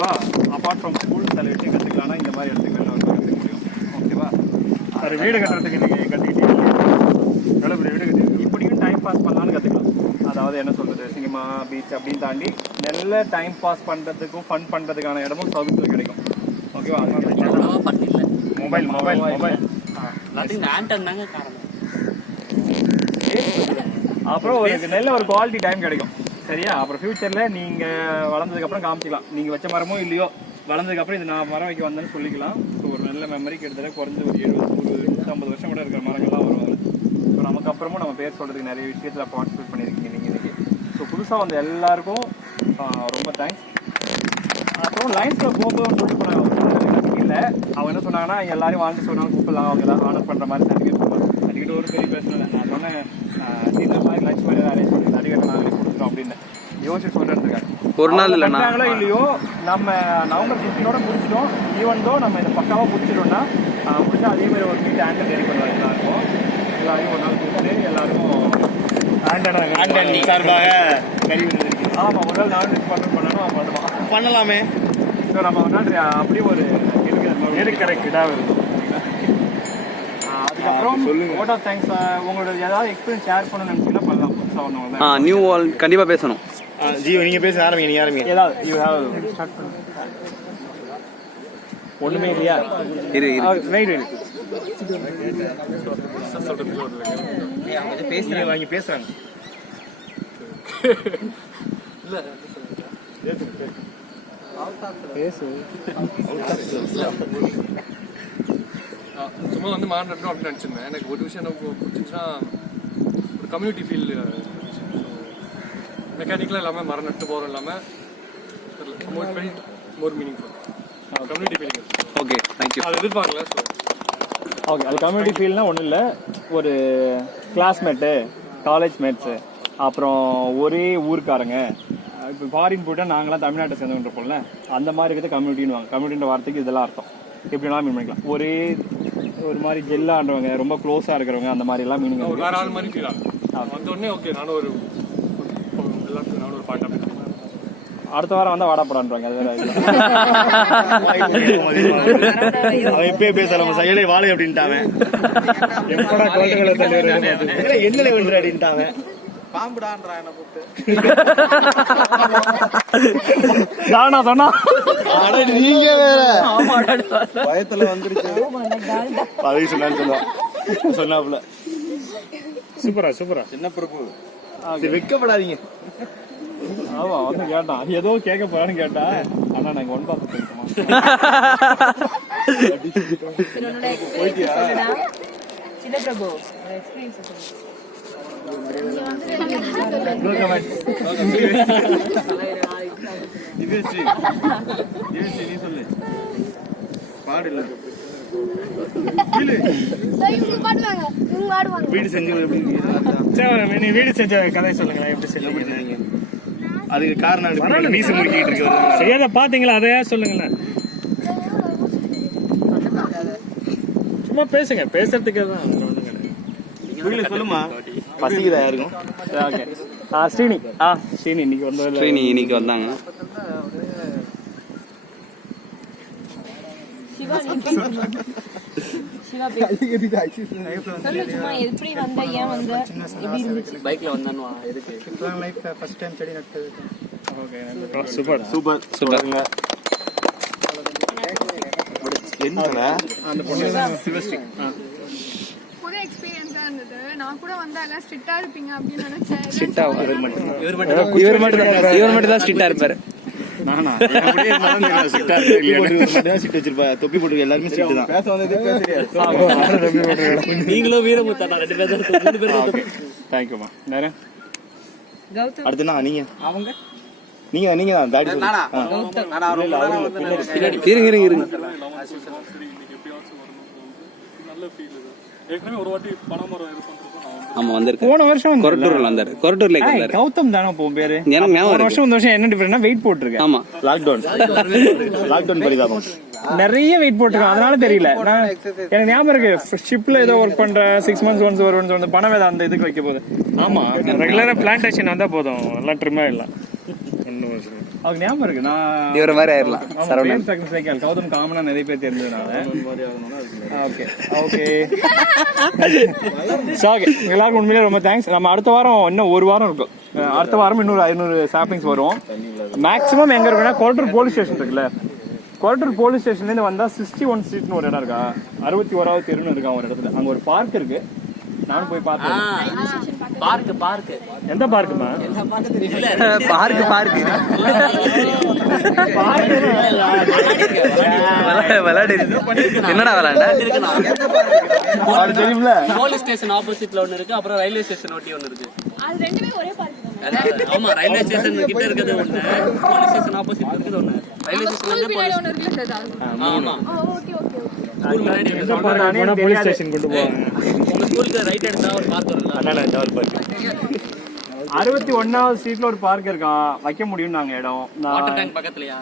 ஓகேவா? Apart from school சில விஷயம் கற்றுக்கலாம்னா இந்த மாதிரி இடத்துக்கு வந்து கற்றுக்க முடியும். ஓகேவா? அது வீடு கட்டுறதுக்கு நீங்கள் கற்றுக்கிட்டீங்க, எவ்வளோ பெரிய வீடு கட்டி இப்படியும் டைம் பாஸ் பண்ணலான்னு கற்றுக்கலாம். அதாவது என்ன சொல்கிறது, சினிமா பீச் அப்படின்னு தாண்டி நல்ல டைம் பாஸ் பண்ணுறதுக்கும் ஃபன் பண்ணுறதுக்கான இடமும் சவுத்தில் கிடைக்கும். ஓகேவா? மொபைல் மொபைல் மொபைல் அப்புறம் ஒரு நல்ல ஒரு குவாலிட்டி டைம் கிடைக்கும். சரியா? அப்புறம் ஃபியூச்சரில் நீங்கள் வளர்ந்ததுக்கப்புறம் காமிச்சிக்கலாம். நீங்கள் வச்ச மரமோ இல்லையோ, வளர்ந்ததுக்கப்புறம் இது நான் மரம் வைக்க வந்தேன்னு சொல்லிக்கலாம். ஸோ ஒரு நல்ல மெமரி கிட்டத்தட்ட குறைஞ்ச ஒரு 70-150 வருஷம் கூட இருக்கிற மரங்கள்லாம் வருவாங்க. ஸோ நமக்கு அப்புறமும் நம்ம பேர் சொல்கிறதுக்கு நிறைய விஷயத்தில் பார்ட்டிசிபேட் பண்ணியிருக்கீங்க நீங்கள் இன்றைக்கி. ஸோ புதுசாக வந்த எல்லாருக்கும் ரொம்ப தேங்க்ஸ். அப்புறம் லைன்ஸில் போகும்போது சொல்லிட்டு போனாங்க இல்லை, அவங்க என்ன சொன்னாங்கன்னா எல்லாரையும் வாழ்ந்து சொன்னாலும் கூப்பிடலாம், அவங்க எல்லாம் ஆர்டர் பண்ணுற மாதிரி சர்டிஃபிகேட் கொடுப்பாங்க. சர்டிஃபிகேட் ஒரு பெரிய பிரச்சனை இல்லை. நான் சொன்னேன் டின்னர் மாதிரி லஞ்ச் மாதிரி அரேஞ்ச் பண்ணி சர்டிஃபிகேட் நாங்களே கொடுத்துட்டோம் அப்படின்னு யோசிச்சு சொல்லிட்டு இருக்காங்க. ஒரு நாள் இல்லைங்களோ இல்லையோ, நம்ம நவம்பர் 15ஓட முடிச்சிட்டோம். ஈவன் தோ நம்ம இதை பக்காவாக முடிச்சிட்டோம்னா முடிச்சா அதே மாதிரி ஒரு மீட் ஆண்டர் ரெடி பண்ணுவாங்க. எல்லாருக்கும் ஒரு நாள் கொடுத்துட்டு எல்லாருக்கும் ஆண்டன் சார்பாக கறி விருந்து. ஆமாம், ஒரு நாள் நான்வெஜ் பண்ணணும் பண்ணலாமே. ஸோ நம்ம ஒரு நாள் அப்படியே ஒரு எடுக்கிற கிடா இருக்கும். அதுக்கப்புறம் ஓட் ஆஃப் தேங்க்ஸ். உங்களோட ஏதாவது எக்ஸ்பீரியன்ஸ் ஷேர் பண்ணணும்னு நினச்சிங்கன்னா பண்ணலாம். புதுசாக ஒன்று நியூ வால் கண்டிப்பாக பேசணும். ஜீவ் நீங்கள் பேச ஆரம்பிங்க. நீங்கள் ஆரம்பிங்க. ஏதாவது ஒன்றுமே இல்லையா? வாங்கி பேசுறாங்க. சும்மா வந்து மரம் நட்டணும் அப்படின்னு நினச்சிருந்தேன். எனக்கு ஒரு விஷயம் எனக்கு பிடிச்சிருந்துச்சுன்னா ஒரு கம்யூனிட்டி ஃபீல். மெக்கானிக்கலாக இல்லாமல் மரம் நட்டு போகிறோம் இல்லாமல் more meaningful community feeling. Okay, thank you. அது எதிர்பார்க்கல. ஸோ ஓகே, அது கம்யூனிட்டி ஃபீல்னா ஒன்றும் இல்லை, ஒரு கிளாஸ்மேட்டு, காலேஜ் மேட்ஸு, அப்புறம் ஒரே ஊருக்காரங்க. இப்போ ஃபாரின் போய்ட்டால் நாங்களாம் தமிழ்நாட்டை சேர்ந்துருப்போம்ல, அந்த மாதிரி இருக்கிறது கம்யூனிட்டின்னு வாங்க. கம்யூனிட்டின்ற வார்த்தைக்கு இதெல்லாம் அர்த்தம். எப்படிலாம் மீன் பண்ணிக்கலாம். ஒரே ஒரு மாதிரி ஜெல்லான்றவங்க, ரொம்ப க்ளோஸாக இருக்கிறவங்க, அந்த மாதிரிலாம் மீனிங். வேறு ஆள் மாதிரி ஃபீல் ஆகும். வந்தோடனே ஓகே நானும் ஒரு எல்லாத்துக்கும் நானும் ஒரு பாயிண்ட் ஆஃப் அடுத்த வாரம் வந்தால் வாடாப்படான்றாங்க. அது வேற அவன் இப்பயே பேசலாம். சைடே வாழை அப்படின்ட்டாங்க. எப்படா குழந்தைகளை தள்ளி என்னல விழுற அப்படின்ட்டாங்க. பாம்புடான்றா என்ன கூப்பிட்டு சொன்னா நீங்க வேற பயத்துல வந்துருச்சு. பதவி சொன்னான்னு சொன்னாப்புல. சூப்பரா சூப்பரா. சின்ன பொறுப்பு. வெக்கப்படாதீங்க. ஆமா, வந்து கேட்டான் ஏதோ கேட்க போறான்னு கேட்டா. ஆனா நாங்க ஒன் பார்த்து போயிட்டோமா. சின்ன பிரபு நீ சொல்லு பாடல. வீடு செஞ்சு நீ வீடு செஞ்ச கதை சொல்லுங்களேன். எப்படி செஞ்சீங்க? அதுக்கு காரணம் மீச முடிக்கிட்டு இருக்கு. சரியாத பாத்தீங்களா? அதையா சொல்லுங்களேன். சும்மா பேசுங்க, பேசுறதுக்கு தான். சொல்லுமா, பசிக்குதா யாருக்கும்? ஓகே. ஸ்ரீனி ஸ்ரீனி இன்னைக்கு வந்தது. ஸ்ரீனி இன்னைக்கு வந்தாங்க. பைக்ல வந்தானு ஃபர்ஸ்ட் டைம் செடி நட்டு. ஓகே, சூப்பர் சூப்பர் சூப்பருங்க. அந்த பொண்ணு சிவஸ்ரீ புது எக்ஸ்பீரியன்ஸா இருந்தது. நான் கூட வந்து எல்லாம் ஸ்ட்ரிக்ட்டா இருப்பீங்க அப்படின்னு நினைச்சேன். ஸ்ட்ரிக்ட்டா இவர் மட்டும் தான் ஸ்ட்ரிக்ட்டா இருப்பாரு. நானா அப்படியே இருந்தாலும் ஸ்ட்ரிக்ட்டா வச்சிருப்பா. தொப்பி போட்டு எல்லாரும் ஸ்ட்ரிக்ட் தான். பேச வந்ததே நீங்களும் வீரமுத்தா ரெண்டு பேரும். தேங்க்யூமா. நேரா அடுத்து நான் நீங்க அவங்க நீங்க தான் தாடி நானா இருங்க. நல்ல ஃபீல். ஏற்கனவே ஒரு வாட்டி பனைமரம் இது பண்றப்போ ஆமா வந்திருக்கு. போன வருஷம் கொரட்டூர்ல வந்தாரு. கொரட்டூர்ல வந்தாரு. கௌதம் தானே உன் பேரு? எனக்கு ஞாபகம் ஒரு வருஷம் இந்த வருஷம் என்ன டிஃபரெண்ட்னா வெயிட் போட்டுருக்கேன். ஆமா, லாக்டவுன் பரிதாபம். நிறைய வெயிட் போட்டுருக்கேன், அதனால தெரியல. எனக்கு ஞாபகம் இருக்கு, ஷிப்ல ஏதோ ஒர்க் பண்ற 6 months ஒன்ஸ் வரும்னு சொன்ன பணம் அந்த இதுக்கு வைக்க போகுது. ஆமா, ரெகுலரா பிளான்டேஷன் வந்தா போதும், எல்லாம் ட்ரிம்மா இல்லை. ஒன்றும் அவருக்கு ஞாபகம் இருக்கு. நான் இவர மாதிரி ஆயிரலாம். சரவணன் சைக்கிள் கௌதம் காமனா நிறைய பேர் தெரிஞ்சதுனால. ஓகே ஓகே ஓகே, எல்லாருக்கும் உண்மையிலே ரொம்ப தேங்க்ஸ். நம்ம அடுத்த வாரம் இன்னும் ஒரு வாரம் இருக்கும். அடுத்த வாரம் இன்னொரு 500 சாப்பிங்ஸ் வரும். மேக்ஸிமம் எங்க இருக்குன்னா கொரட்டூர் போலீஸ் ஸ்டேஷன் இருக்குல்ல, கொரட்டூர் போலீஸ் ஸ்டேஷன்லேருந்து வந்தால் 61 ஸ்ட்ரீட்னு ஒரு இடம் இருக்கா, 61வது தெருன்னு இருக்கா ஒரு இடத்துல. அங்கே ஒரு பார்க் இருக்கு, நானும் போய் பார்த்தேன். பார்க்கு எந்த பார்க்குமா? பார்க்கு விளையாடு. என்னடா விளையாண்ட? தெரியும்ல, போலீஸ் ஸ்டேஷன் ஆப்போசிட்ல ஒன்னு இருக்கு, அப்புறம் ரயில்வே ஸ்டேஷன் ஒட்டி ஒன்னு இருக்கு. அது ரெண்டுமே ஒரே பார்க். ஆமா, ரயில்வே ஸ்டேஷன் கிட்ட இருக்குது ஒண்ணு, போலீஸ் ஸ்டேஷன் ஆப்போசிட் இருக்குது ஒண்ணு. ரயில்வே ஸ்டேஷன்ல பின்னாடி ஒன்னு இருக்குல சார். ஆமா, ஓகே ஓகே ஓகே. ஸ்கூல் முன்னாடி போலீஸ் ஸ்டேஷன் கொண்டு போவாங்க. உங்க ஸ்கூலுக்கு ரைட் எடுத்தா ஒரு பார்க் வரும்ல, அண்ணா டவர் பார்க். 61வது ஸ்ட்ரீட்ல ஒரு பார்க் இருக்கா, வைக்க முடியும் நாங்க இடம். Water tank பக்கத்துலயா?